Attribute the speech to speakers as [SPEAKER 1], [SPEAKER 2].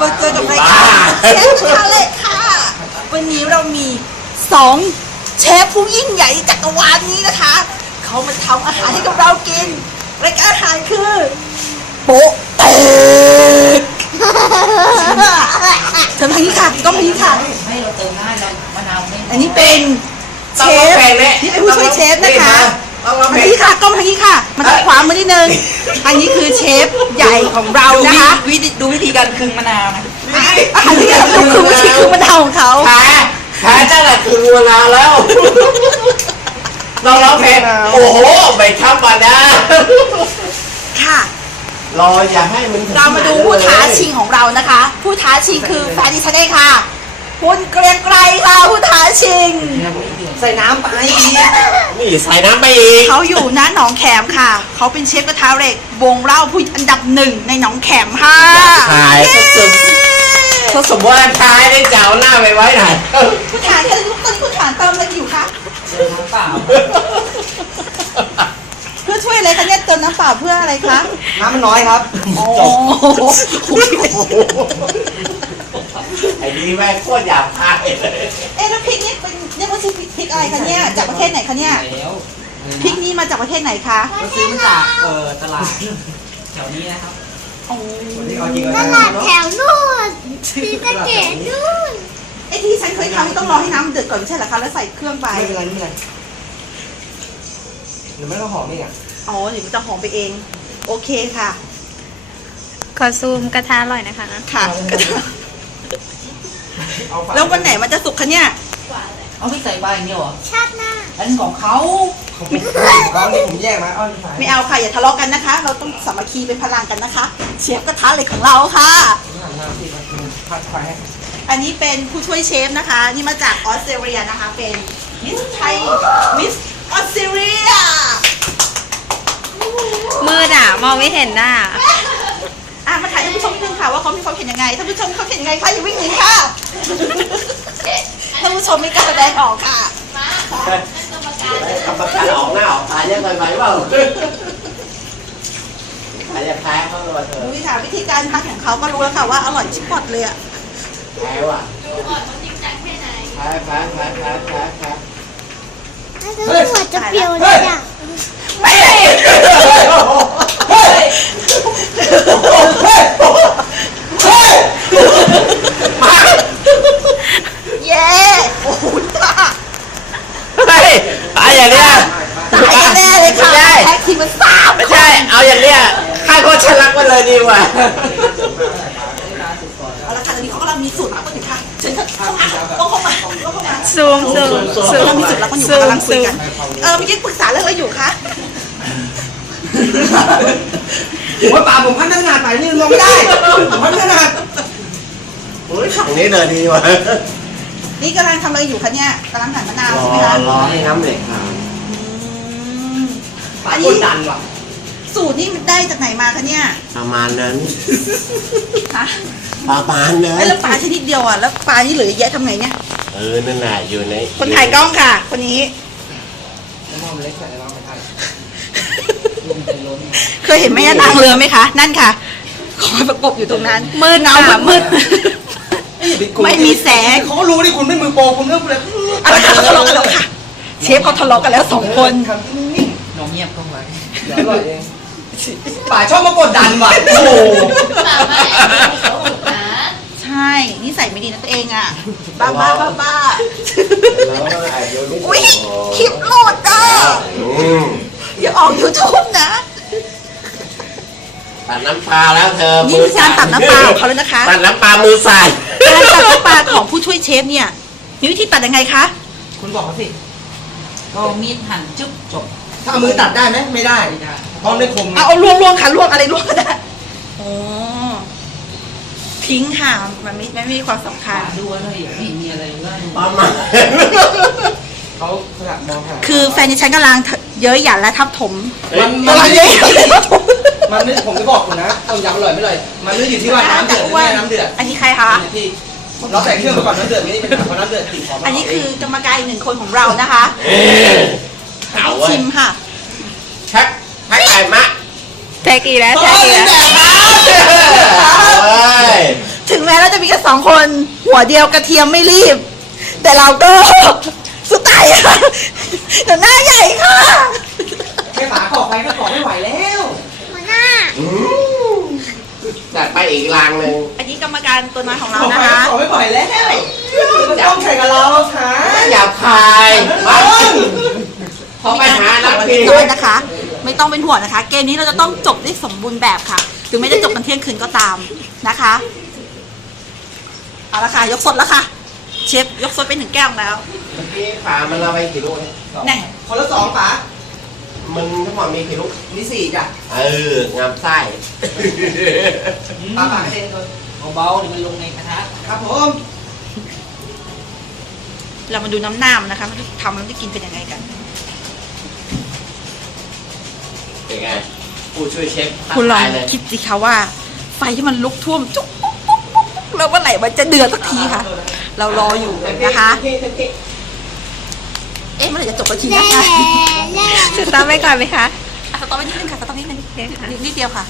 [SPEAKER 1] มาเจอกับรายการเชฟกระทะเหล็กค่ะวันนี้เรามี2เชฟผู้ยิ่งใหญ่จักรวาลนี้นะคะเขามาทำอาหารให้กับเรากินรายการอาหารคือโป๊ะเตกเชิญทางนี้ค่ะก็มานี้ค่ะ
[SPEAKER 2] ให้เราเติมง่ายเรามะนาวไม่
[SPEAKER 1] อันนี้เป็นเชฟนี่เป็นผู้ช่วยเชฟนะคะทางนี้ค่ะก็มาทางนี้ค่ะมาทางขวามือนิดนึงอันนี้คือเชฟใหญ่ของเรานะคะ
[SPEAKER 2] ดูวิธีการคึงมะนาวนะ
[SPEAKER 1] อันนี้คือวิธีคือมะนาวของเขา
[SPEAKER 3] แพ้เจ้าแหละคือมะนาวแล้วเราร้องเพลงโอ้โหไม่ธรรมดา
[SPEAKER 1] ค่ะ
[SPEAKER 3] รออย่าให้มัน
[SPEAKER 1] เรามาดูผู้ท้าชิงของเรานะคะผู้ท้าชิงคือแฟนดิฉันเองค่ะคุณเกรียงไกรค่ะผู้ท้าชิง
[SPEAKER 2] ใส่น้ำไป
[SPEAKER 3] นี่ใส่น้ำไปอีก
[SPEAKER 1] เขาอยู่ณหนองแขมค่ะเขาเป็นเชฟกระทะเหล็กวงเล่าผู้อันดับ1ในหนองแขมค่ะ
[SPEAKER 3] ถ่ายถ้าสมมติว่าท้ายได้เจ้าหน้าไปไว้ไหน
[SPEAKER 1] ผู้ฐานแค่ตอนนี้ผู้ฐานเติมอะไรอยู่คะ
[SPEAKER 2] น้ำเปล่า
[SPEAKER 1] เพื่อช่วยอะไรคะเนี่ยเติมน้ำเปล่าเพื่ออะไรคะ
[SPEAKER 2] น้ำมันน้อยครับ
[SPEAKER 1] โอ้
[SPEAKER 3] ไอ้นี่แม่โคตรหยาบคาย
[SPEAKER 1] แล้วพริกนี่เป็นเรียกว่าชื่อพริกอะไรคะเนี่ยจากประเทศไหนคะเนี่ยพริกนี้มาจากประเทศไหนคะ
[SPEAKER 2] เราซื้อมาจากตลาดแถวนี้นะครับ
[SPEAKER 4] ตลาดแถวนู่นที่ตะเกียบนู่น
[SPEAKER 1] ไอ้ที่ฉันเคยทำต้องรอให้น้ำเดือดก่อนไม่ใช่เหรอคะแล้วใส่เครื่องไป
[SPEAKER 2] ไม่เป็นไรหรือไม่ต้องหอมนี่อ่ะ
[SPEAKER 1] อ๋อเดี๋ยวมันจะหอมไปเองโอเคค่ะ
[SPEAKER 4] ขอซูมกระทะอร่อยนะคะ
[SPEAKER 1] ค่ะแล้ววันไหนมันจะสุกคะเนี่ย
[SPEAKER 2] เอาไม่ใส่ใบอย่างเดียวเหรอ
[SPEAKER 4] ชาติหน้า
[SPEAKER 2] อันของเขานี่ผมแยกมา
[SPEAKER 1] ไม่เอาค่ะอย่าทะเลาะกันนะคะเราต้องสามัคคีเป็นพลังกันนะคะเชฟกระทะเหล็กของเราค่ะอันนี้เป็นผู้ช่วยเชฟนะคะนี่มาจากออสเตรเลียนะคะเป็นมิสไทยมิสออสเตรเลีย
[SPEAKER 4] มืดอ่ะมองไม่เห็นหน้า
[SPEAKER 1] มาถ่ายท่านผู้ชมนิดนึงค่ะว่าเขามีความเห็นยังไงท่านผู้ชมเขาเห็นยังไงคะอย่าวิ่งหนีค่ะท่านผู้ชมไม่กล้าแสดงออกค่ะ
[SPEAKER 3] กรรมการออกหน้าออกตาเยอะเกินไปเปล่าใครจะแพ้เขาเลยเถอะ
[SPEAKER 1] ดูค่ะวิธีการทำของเขาก็รู้แล้วค่ะว่าอร่อยชิบหมดเลยอ่ะ
[SPEAKER 3] แพ้ว่ะแพ้
[SPEAKER 4] ถ้าหัวจะเปรี้ยวเลยอ่ะ
[SPEAKER 1] เย้โอ้โหตา
[SPEAKER 3] ตายอย่างเนี้ย
[SPEAKER 1] ตายแน่เลยค่ะแท็กทีมมัน3
[SPEAKER 3] ไม่ใช่เอาอย่างเนี้ยข้าก็ชลักมาเลยดีกว่า
[SPEAKER 1] เอาละค่ะตอนนี้เขากำลังมีสูตรลับกันอยู่ค่ะเชิญเข้ามา
[SPEAKER 4] ซูม
[SPEAKER 1] เรามีสูตรลับกันอยู่กำลังคุยกันเมื่อกี้ปรึกษาเรื่องอะไรอยู่คะ
[SPEAKER 2] ว่าป่าผมพัฒนาไปนี่ลงไม่ได้พัฒนา
[SPEAKER 3] โอ้ยฝั่งนี้เลยดีว่ะ
[SPEAKER 1] นี่กำลังทำอะไรอยู่คะเนี่ยกำลังหั่นมะนาวใช่ไหมคะ
[SPEAKER 3] รอให้น้ำเหล็กค่ะ
[SPEAKER 1] อันนี้ดันว่ะสูตรนี่ได้จากไหนมาคะเนี่ย
[SPEAKER 3] ประมาณนั้น
[SPEAKER 1] ฮะ
[SPEAKER 3] ประมาณนั้น
[SPEAKER 1] แล้วปลาชนิดเดียวอ่ะแล้วปลานี่เหลือเยอะทำไงเนี่ย
[SPEAKER 3] นั่นแหละอยู่ใน
[SPEAKER 1] คนถ่ายกล้องค่ะคนนี้เคยเห็นแม่ย่านางเรือไหมคะนั่นค่ะคอยประกบอยู่ตรงนั้นมืดเงามืดไม่มีแสง
[SPEAKER 2] เขารู้ดิคุณไม่มือโปรคุณเรื่องอะไร
[SPEAKER 1] อะไรค่ะเขาทะเลาะกันแล้วค่ะเชฟเขาทะเลาะกันแล้ว2 คน
[SPEAKER 2] น้องเงียบก็ไว้ป่าชอบมากดดันว่ะโอ้
[SPEAKER 1] ใช่นิสัยไม่ดีนะตัวเองอ่ะบ้าอุ้ยคลิปโหลดอ่ะอย่าออก YouTube นะ
[SPEAKER 3] ตัดน้ำปลาแล้วเธอ
[SPEAKER 1] นี่คือการตัดน้ำปลาของเขาเลยนะคะ
[SPEAKER 3] ตัดน้ำปลามือสั่น
[SPEAKER 1] การตัดน้ำปลาของผู้ช่วยเชฟเนี่ยมีวิธีตัดยังไงคะ
[SPEAKER 2] คุณบอกเขาสิก็มีดหั่นจุ๊บจบถ้ามือตัดได้ไหมไม่ได้เพราะไม่คม
[SPEAKER 1] เอาลวงค่ะลวงอะไรลวงก็ได้โอ้ทิ้งค่ะมันไม่มีความสำคัญ
[SPEAKER 2] ดูอะไรไม่มีอะไร
[SPEAKER 3] ประมาณ
[SPEAKER 2] เขาอยากมอง
[SPEAKER 1] คือแฟนดิฉันกำลังเย้ยหยันและทับถม
[SPEAKER 2] มันเย้ยมันไม่ผมจะบอกคุณนะต้มยำอร่อยไม่อร่อยมันไม่อยู่ที่ว่าน้ำเดือดไม่น้ำเดือด
[SPEAKER 1] อันนี้ใครคะ
[SPEAKER 2] เราใส่เครื่องก่อนน้ำเดือดนี่เป็นเพราะน้ำเดือดติด
[SPEAKER 1] อันนี้คือกรรมการ1 คนของเรานะคะชิมค่ะ
[SPEAKER 3] แท็กไก่มะ
[SPEAKER 4] แท็กอีแล้ว
[SPEAKER 1] ถึงแม้เราจะมีแค่สองคนหัวเดียวกระเทียมไม่รีบ แต่เราก็สุดตายค่ะเดี๋ยวหน้าใหญ่ค่ะ
[SPEAKER 2] แค่ฝาขอบไปก็ขอไม่ไหวแล้ว
[SPEAKER 4] หัวหน้า
[SPEAKER 3] จัดไปอีกรางหนึ่ง
[SPEAKER 1] อันนี้กรรมการตัวน้อยของ
[SPEAKER 2] ข
[SPEAKER 1] เรา
[SPEAKER 2] อบไป
[SPEAKER 1] นะ
[SPEAKER 2] ก็
[SPEAKER 1] คะ
[SPEAKER 2] ขอไม่ไหวแล้วจะต้องแข่งกับเราค่ะ
[SPEAKER 3] หยาบคายมาพอไปหานัก
[SPEAKER 1] วัน
[SPEAKER 3] ที
[SPEAKER 1] นี้ด้วยนะคะ ไม่ต้องเป็นห่วงนะคะ เกมนี้เราจะต้องจบได้สมบูรณ์แบบค่ะ ถึงไม่ได้จบกันเที่ยงคืนก็ตามนะคะ เอาละค่ะยกสดแล้วค่ะ เชฟยกสดไป1 แก้วแล้ว
[SPEAKER 3] นี่ขามันเอาไปกี่ลูกเนี่ย
[SPEAKER 1] แน่
[SPEAKER 2] คนละ2ฝา
[SPEAKER 3] มันทั้งหมดมีกี่ลูก
[SPEAKER 2] มี4จ้ะ
[SPEAKER 3] งามไส้
[SPEAKER 2] ปลาเองเลยเบาๆเดี๋ยวมันลงในกระทะครับผม
[SPEAKER 1] เรามาดูน้ำหน้ามนะคะมันจะทำแล้วจะกินเป็นยังไงกัน
[SPEAKER 3] เป็นไงผู้ช่วยเชฟ
[SPEAKER 1] คุณลอง
[SPEAKER 3] ตายเลย
[SPEAKER 1] คิดสิคะว่า ไฟที่มันลุกท่วมจุ๊บปุ๊บปุ๊บปุ๊บแล้วเมื่อไหร่มันจะเดือดสักทีค่ะ เรารออยู่นะคะ เอ๊ะเมื่อไหร่จะจบสักที
[SPEAKER 4] แล่
[SPEAKER 1] นะคะ
[SPEAKER 4] แล่
[SPEAKER 5] สตาร์ทไว้ก่อนไหมคะ
[SPEAKER 1] สต๊อปไว้นิดนึงค่ะสต๊อปนิดนึงนิดเดียวค่ะ